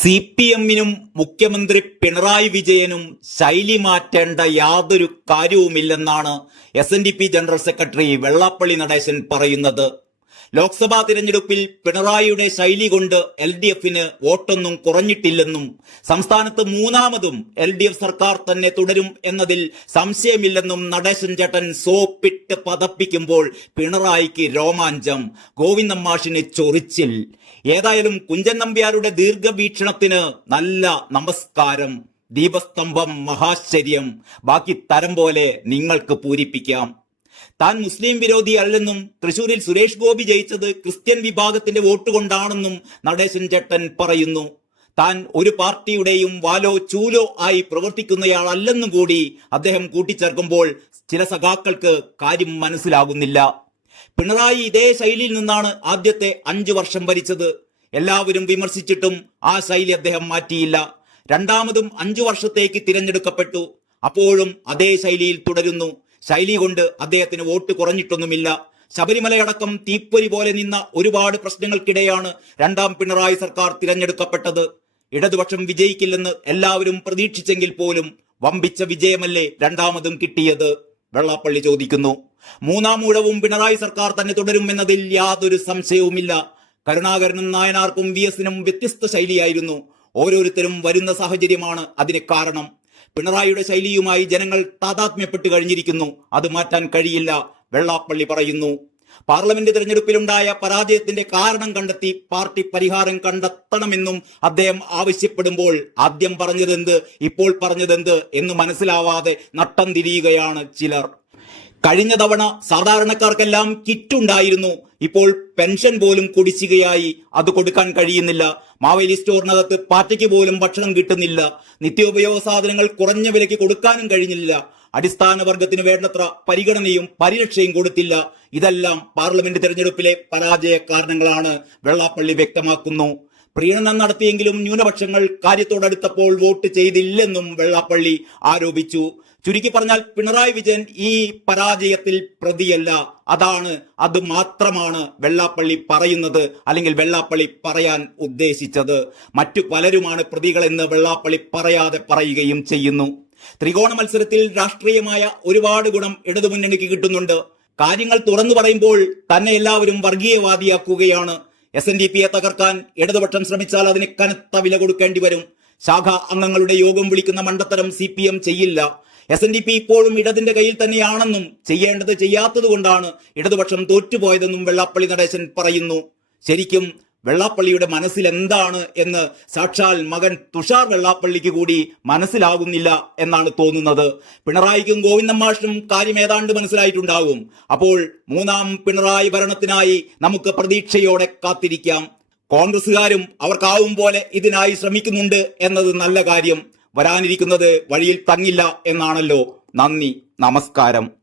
C P എമ്മിനും മുഖ്യമന്ത്രി പിണറായി വിജയനും ശൈലി മാറ്റേണ്ട യാതൊരു കാര്യവുമില്ലെന്നാണ് S N D P general secretary Vellappally Natesan പറയുന്നത്. ലോക്സഭാ തിരഞ്ഞെടുപ്പിൽ പിണറായിയുടെ ശൈലി കൊണ്ട് എൽ ഡി എഫിന് വോട്ടൊന്നും കുറഞ്ഞിട്ടില്ലെന്നും സംസ്ഥാനത്ത് മൂന്നാമതും എൽ ഡി എഫ് സർക്കാർ തന്നെ തുടരും എന്നതിൽ സംശയമില്ലെന്നും നടേശൻ ചേട്ടൻ സോപ്പിട്ട് പതപ്പിക്കുമ്പോൾ പിണറായിക്ക് രോമാഞ്ചം. ഗോവിന്ദമാഷിന് ചൊറിച്ചിൽ. ഏതായാലും കുഞ്ചൻ നമ്പ്യാരുടെ ദീർഘവീക്ഷണത്തിന് നല്ല നമസ്കാരം. ദീപസ്തംഭം മഹാശ്ചര്യം. ബാക്കി തരം പോലെ നിങ്ങൾക്ക് പൂരിപ്പിക്കാം. താൻ മുസ്ലിം വിരോധി അല്ലെന്നും തൃശൂരിൽ സുരേഷ് ഗോപി ജയിച്ചത് ക്രിസ്ത്യൻ വിഭാഗത്തിന്റെ വോട്ട് കൊണ്ടാണെന്നും നടേശൻ ചേട്ടൻ പറയുന്നു. താൻ ഒരു പാർട്ടിയുടെയും വാലോ ചൂലോ ആയി പ്രവർത്തിക്കുന്നയാളല്ലെന്നും കൂടി അദ്ദേഹം കൂട്ടിച്ചേർക്കുമ്പോൾ ചില സഖാക്കൾക്ക് കാര്യം മനസ്സിലാകുന്നില്ല. പിണറായി ഇതേ ശൈലിയിൽ നിന്നാണ് ആദ്യത്തെ അഞ്ചു വർഷം ഭരിച്ചത്. എല്ലാവരും വിമർശിച്ചിട്ടും ആ ശൈലി അദ്ദേഹം മാറ്റിയില്ല. രണ്ടാമതും അഞ്ചു വർഷത്തേക്ക് തിരഞ്ഞെടുക്കപ്പെട്ടു. അപ്പോഴും അതേ ശൈലിയിൽ തുടരുന്നു. ശൈലി കൊണ്ട് അദ്ദേഹത്തിന് വോട്ട് കുറഞ്ഞിട്ടൊന്നുമില്ല. ശബരിമലയടക്കം തീപ്പൊരി പോലെ നിന്ന ഒരുപാട് പ്രശ്നങ്ങൾക്കിടെയാണ് രണ്ടാം പിണറായി സർക്കാർ തിരഞ്ഞെടുക്കപ്പെട്ടത്. ഇടതുപക്ഷം വിജയിക്കില്ലെന്ന് എല്ലാവരും പ്രതീക്ഷിച്ചെങ്കിൽ പോലും വമ്പിച്ച വിജയമല്ലേ രണ്ടാമതും കിട്ടിയത്? വെള്ളാപ്പള്ളി ചോദിക്കുന്നു. മൂന്നാം ഊഴവും പിണറായി സർക്കാർ തന്നെ തുടരുമെന്നതിൽ യാതൊരു സംശയവുമില്ല. കരുണാകരനും നായനാർക്കും വി എസിനും വ്യത്യസ്ത ശൈലിയായിരുന്നു. ഓരോരുത്തരും വരുന്ന സാഹചര്യമാണ് അതിന് കാരണം. പിണറായിയുടെ ശൈലിയുമായി ജനങ്ങൾ താതാത്മ്യപ്പെട്ട് കഴിഞ്ഞിരിക്കുന്നു. അത് മാറ്റാൻ കഴിയില്ല വെള്ളാപ്പള്ളി പറയുന്നു. പാർലമെന്റ് തിരഞ്ഞെടുപ്പിലുണ്ടായ പരാജയത്തിന്റെ കാരണം കണ്ടെത്തി പാർട്ടി പരിഹാരം കണ്ടെത്തണമെന്നും അദ്ദേഹം ആവശ്യപ്പെടുമ്പോൾ ആദ്യം പറഞ്ഞതെന്ത് ഇപ്പോൾ പറഞ്ഞതെന്ത് എന്ന് മനസ്സിലാവാതെ നട്ടം തിരിയുകയാണ് ചിലർ. കഴിഞ്ഞ തവണ സാധാരണക്കാർക്കെല്ലാം കിറ്റ് ഉണ്ടായിരുന്നു ഇപ്പോൾ പെൻഷൻ പോലും കുടിശ്ശികയായി അത് കൊടുക്കാൻ കഴിയുന്നില്ല. മാവേലി സ്റ്റോറിനകത്ത് പാറ്റയ്ക്ക് പോലും ഭക്ഷണം കിട്ടുന്നില്ല. നിത്യോപയോഗ സാധനങ്ങൾ കുറഞ്ഞ വിലയ്ക്ക് കൊടുക്കാനും കഴിഞ്ഞില്ല. അടിസ്ഥാന വർഗത്തിന് വേണ്ടത്ര പരിഗണനയും പരിരക്ഷയും കൊടുത്തില്ല. ഇതെല്ലാം പാർലമെന്റ് തെരഞ്ഞെടുപ്പിലെ പരാജയ കാരണങ്ങളാണ് വെള്ളാപ്പള്ളി വ്യക്തമാക്കുന്നു. പ്രീണനം നടത്തിയെങ്കിലും ന്യൂനപക്ഷങ്ങൾ കാര്യത്തോടടുത്തപ്പോൾ വോട്ട് ചെയ്തില്ലെന്നും വെള്ളാപ്പള്ളി ആരോപിച്ചു. ചുരുക്കി പറഞ്ഞാൽ പിണറായി വിജയൻ ഈ പരാജയത്തിൽ പ്രതിയല്ല. അതാണ് അത് മാത്രമാണ് വെള്ളാപ്പള്ളി പറയുന്നത് അല്ലെങ്കിൽ വെള്ളാപ്പള്ളി പറയാൻ ഉദ്ദേശിച്ചത്. മറ്റു പലരുമാണ് പ്രതികളെന്ന് വെള്ളാപ്പള്ളി പറയാതെ പറയുകയും ചെയ്യുന്നു. ത്രികോണ മത്സരത്തിൽ രാഷ്ട്രീയമായ ഒരുപാട് ഗുണം ഇടതുമുന്നണിക്ക് കിട്ടുന്നുണ്ട്. കാര്യങ്ങൾ തുറന്നു പറയുമ്പോൾ തന്നെ എല്ലാവരും വർഗീയവാദിയാക്കുകയാണ്. എസ് എൻ ഡി പിയെ തകർക്കാൻ ഇടതുപക്ഷം ശ്രമിച്ചാൽ അതിന് കനത്ത വില കൊടുക്കേണ്ടി വരും. ശാഖാ അംഗങ്ങളുടെ യോഗം വിളിക്കുന്ന മണ്ടത്തരം സി ചെയ്യില്ല. എസ് എൻ ഡി പി ഇപ്പോഴും ഇടതിന്റെ കയ്യിൽ തന്നെയാണെന്നും ചെയ്യേണ്ടത് ചെയ്യാത്തത് കൊണ്ടാണ് ഇടതുപക്ഷം തോറ്റുപോയതെന്നും വെള്ളാപ്പള്ളി നടേശൻ പറയുന്നു. ശരിക്കും വെള്ളാപ്പള്ളിയുടെ മനസ്സിൽ എന്താണ് എന്ന് സാക്ഷാൽ മകൻ തുഷാർ വെള്ളാപ്പള്ളിക്ക് കൂടി മനസ്സിലാകുന്നില്ല എന്നാണ് തോന്നുന്നത്. പിണറായിക്കും ഗോവിന്ദമാഷിനും കാര്യം ഏതാണ്ട് മനസ്സിലായിട്ടുണ്ടാകും. അപ്പോൾ മൂന്നാം പിണറായി ഭരണത്തിനായി നമുക്ക് പ്രതീക്ഷയോടെ കാത്തിരിക്കാം. കോൺഗ്രസുകാരും അവർക്കാവും പോലെ ഇതിനായി ശ്രമിക്കുന്നുണ്ട് എന്നത് നല്ല കാര്യം. വരാനിരിക്കുന്നത് വഴിയിൽ തങ്ങില്ല എന്നാണല്ലോ നന്ദി നമസ്കാരം.